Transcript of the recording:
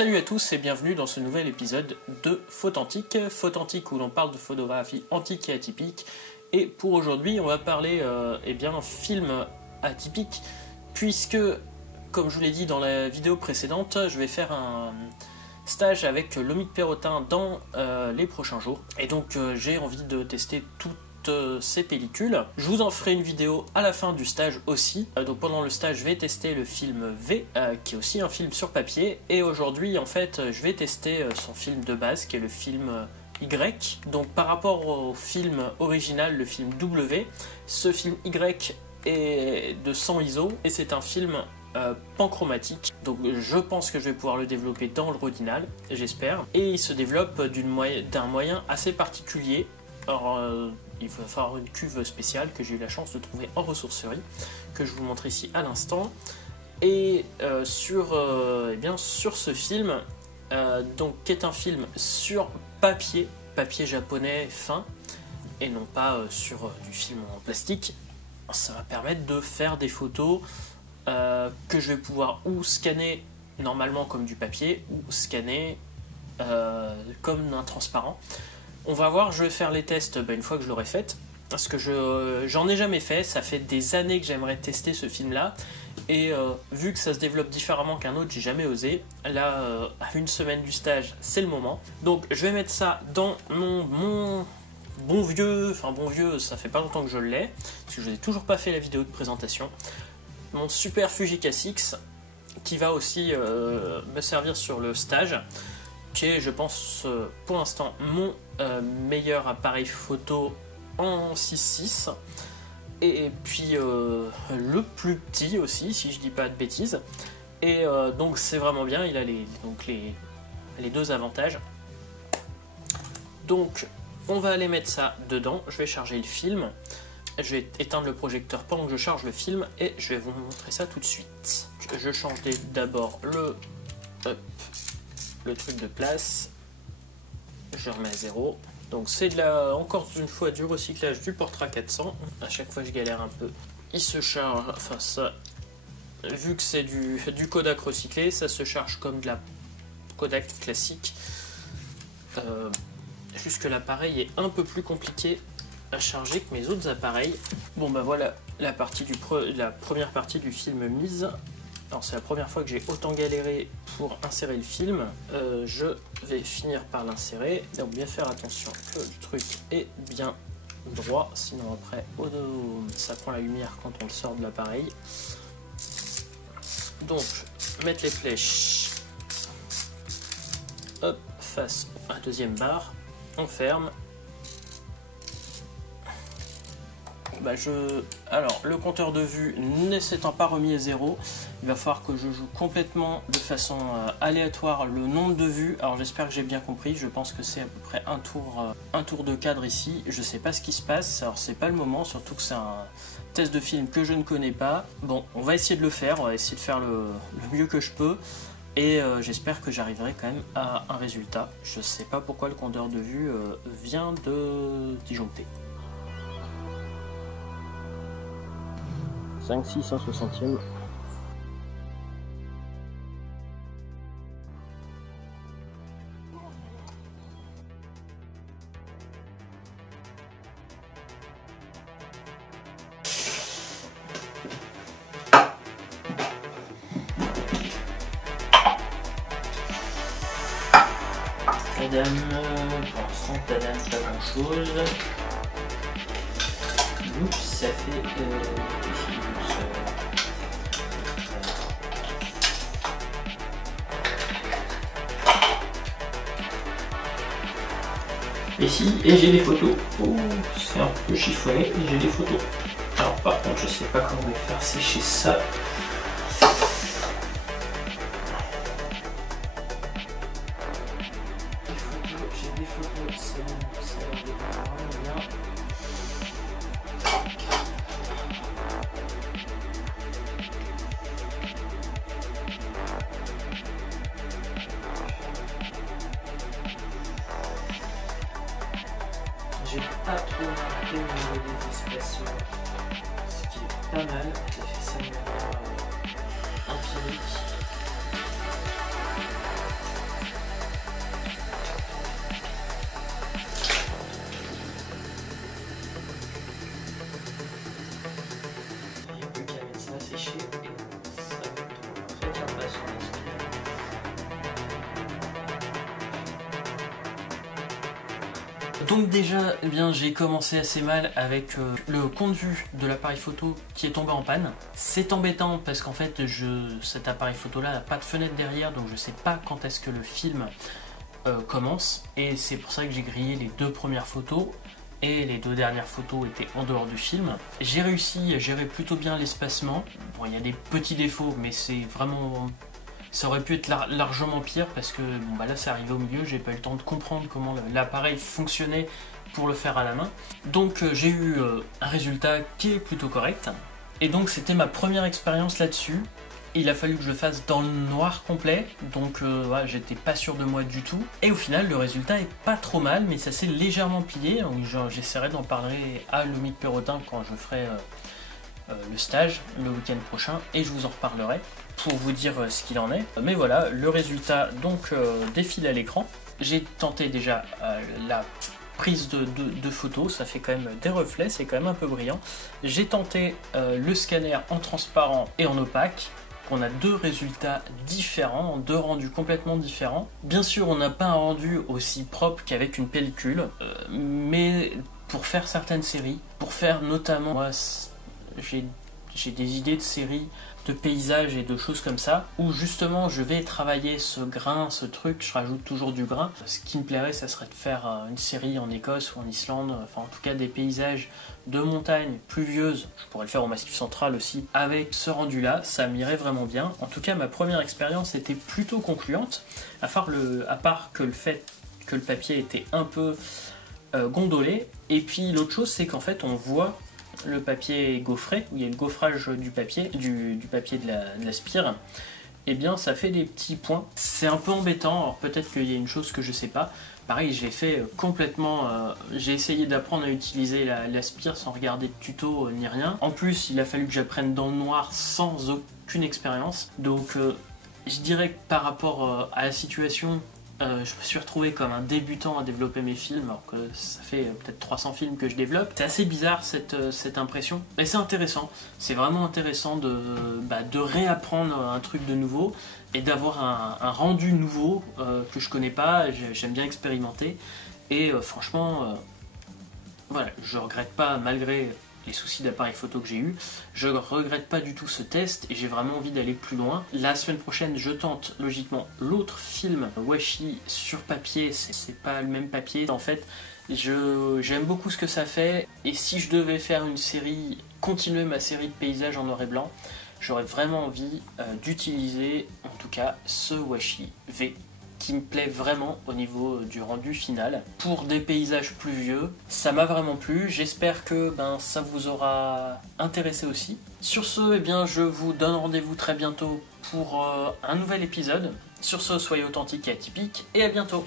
Salut à tous et bienvenue dans ce nouvel épisode de Photantique où l'on parle de photographie antique et atypique. Et pour aujourd'hui, on va parler film atypique, puisque, comme je vous l'ai dit dans la vidéo précédente, je vais faire un stage avec Lomik Perrotin dans les prochains jours. Et donc j'ai envie de tester toutes ces pellicules. Je vous en ferai une vidéo à la fin du stage aussi. Donc pendant le stage, je vais tester le film V, qui est aussi un film sur papier. Et aujourd'hui, en fait, je vais tester son film de base, qui est le film Y. Donc par rapport au film original, le film W, ce film Y est de 100 ISO et c'est un film panchromatique. Donc je pense que je vais pouvoir le développer dans l'original, j'espère. Et il se développe d'un moyen assez particulier. Alors, il va falloir une cuve spéciale que j'ai eu la chance de trouver en ressourcerie, que je vous montre ici à l'instant. Et sur ce film, qui est un film sur papier japonais fin, et non pas sur du film en plastique, ça va permettre de faire des photos que je vais pouvoir ou scanner normalement comme du papier, ou scanner comme un transparent. On va voir, je vais faire les tests une fois que je l'aurai fait, parce que j'en ai jamais fait, ça fait des années que j'aimerais tester ce film-là, et vu que ça se développe différemment qu'un autre, j'ai jamais osé. Là, à une semaine du stage, c'est le moment. Donc je vais mettre ça dans mon bon vieux, ça fait pas longtemps que je l'ai, parce que je n'ai toujours pas fait la vidéo de présentation, mon super Fuji K6, qui va aussi me servir sur le stage, qui est, je pense, pour l'instant mon meilleur appareil photo en 6.6, et puis le plus petit aussi, si je dis pas de bêtises. Et donc c'est vraiment bien, il a les deux avantages. Donc on va aller mettre ça dedans, je vais charger le film, je vais éteindre le projecteur pendant que je charge le film, et je vais vous montrer ça tout de suite. Je change d'abord le truc de place, je remets à 0. Donc c'est encore une fois du recyclage du Portra 400. À chaque fois je galère un peu. Il se charge, enfin ça, vu que c'est du Kodak recyclé, ça se charge comme de la Kodak classique. Juste que l'appareil est un peu plus compliqué à charger que mes autres appareils. Bon bah voilà la première partie du film mise. Alors c'est la première fois que j'ai autant galéré pour insérer le film. Je vais finir par l'insérer. Donc bien faire attention que le truc est bien droit, sinon après ça prend la lumière quand on le sort de l'appareil. Donc mettre les flèches, hop, face à la deuxième barre, on ferme. Alors le compteur de vue ne s'étant pas remis à 0, il va falloir que je joue complètement de façon aléatoire le nombre de vues. Alors j'espère que j'ai bien compris, je pense que c'est à peu près un tour de cadre ici. Je sais pas ce qui se passe, alors c'est pas le moment, surtout que c'est un test de film que je ne connais pas. Bon, on va essayer de le faire, on va essayer de faire le mieux que je peux, et j'espère que j'arriverai quand même à un résultat. Je sais pas pourquoi le compteur de vue vient de disjoncter. 5/6 1/60e. Tadam, pour l'instant, tadam, pas grand chose. Oups, ça fait ici, et j'ai des photos. Oh, c'est un peu chiffonné, et j'ai des photos. Alors par contre, je sais pas comment on va faire sécher ça. J'ai des photos, c'est bon, ça a l'air de bien. J'ai pas trop marqué au niveau des espacements, ce qui est pas mal. J'ai fait ça de manière empirique. Donc déjà, eh bien, j'ai commencé assez mal avec le conduit de l'appareil photo qui est tombé en panne. C'est embêtant parce qu'en fait, cet appareil photo là n'a pas de fenêtre derrière, donc je sais pas quand est-ce que le film commence. Et c'est pour ça que j'ai grillé les 2 premières photos. Et les 2 dernières photos étaient en dehors du film. J'ai réussi à gérer plutôt bien l'espacement. Bon, il y a des petits défauts, mais c'est vraiment... Ça aurait pu être largement pire parce que bon, bah là c'est arrivé au milieu, j'ai pas eu le temps de comprendre comment l'appareil fonctionnait pour le faire à la main. Donc j'ai eu un résultat qui est plutôt correct. Et donc c'était ma première expérience là-dessus. Il a fallu que je le fasse dans le noir complet, donc ouais, j'étais pas sûr de moi du tout. Et au final, le résultat est pas trop mal, mais ça s'est légèrement plié. J'essaierai d'en parler à Lomique Perrotin quand je ferai le stage le week-end prochain, et je vous en reparlerai pour vous dire ce qu'il en est. Mais voilà, le résultat donc défile à l'écran. J'ai tenté déjà la prise de photos, ça fait quand même des reflets, c'est quand même un peu brillant. J'ai tenté le scanner en transparent et en opaque. On a 2 résultats différents, 2 rendus complètement différents. Bien sûr, on n'a pas un rendu aussi propre qu'avec une pellicule, mais pour faire certaines séries, pour faire notamment, moi, j'ai des idées de séries, de paysages et de choses comme ça, où justement je vais travailler ce grain, ce truc, je rajoute toujours du grain. Ce qui me plairait, ça serait de faire une série en Écosse ou en Islande, enfin en tout cas des paysages de montagnes pluvieuses. Je pourrais le faire au Massif Central aussi. Avec ce rendu là, ça m'irait vraiment bien. En tout cas, ma première expérience était plutôt concluante, à part que le fait que le papier était un peu gondolé. Et puis l'autre chose, c'est qu'en fait on voit le papier gaufré, où il y a le gaufrage du papier, du papier de la spire, et bien ça fait des petits points. C'est un peu embêtant, alors peut-être qu'il y a une chose que je sais pas. Pareil, j'ai fait complètement... j'ai essayé d'apprendre à utiliser la spire sans regarder de tuto ni rien. En plus, il a fallu que j'apprenne dans le noir sans aucune expérience. Donc je dirais que par rapport à la situation, je me suis retrouvé comme un débutant à développer mes films, alors que ça fait peut-être 300 films que je développe. C'est assez bizarre cette impression, mais c'est intéressant. C'est vraiment intéressant de réapprendre un truc de nouveau et d'avoir un rendu nouveau que je connais pas. J'aime bien expérimenter et franchement, voilà, je regrette pas malgré les soucis d'appareil photo que j'ai eu. Je regrette pas du tout ce test et j'ai vraiment envie d'aller plus loin. La semaine prochaine, je tente logiquement l'autre film washi sur papier. C'est pas le même papier. En fait, j'aime beaucoup ce que ça fait et si je devais faire une série, continuer ma série de paysages en noir et blanc, j'aurais vraiment envie d'utiliser en tout cas ce washi V qui me plaît vraiment au niveau du rendu final. Pour des paysages pluvieux, ça m'a vraiment plu. J'espère que ça vous aura intéressé aussi. Sur ce, eh bien, je vous donne rendez-vous très bientôt pour un nouvel épisode. Sur ce, soyez authentiques et atypiques, et à bientôt.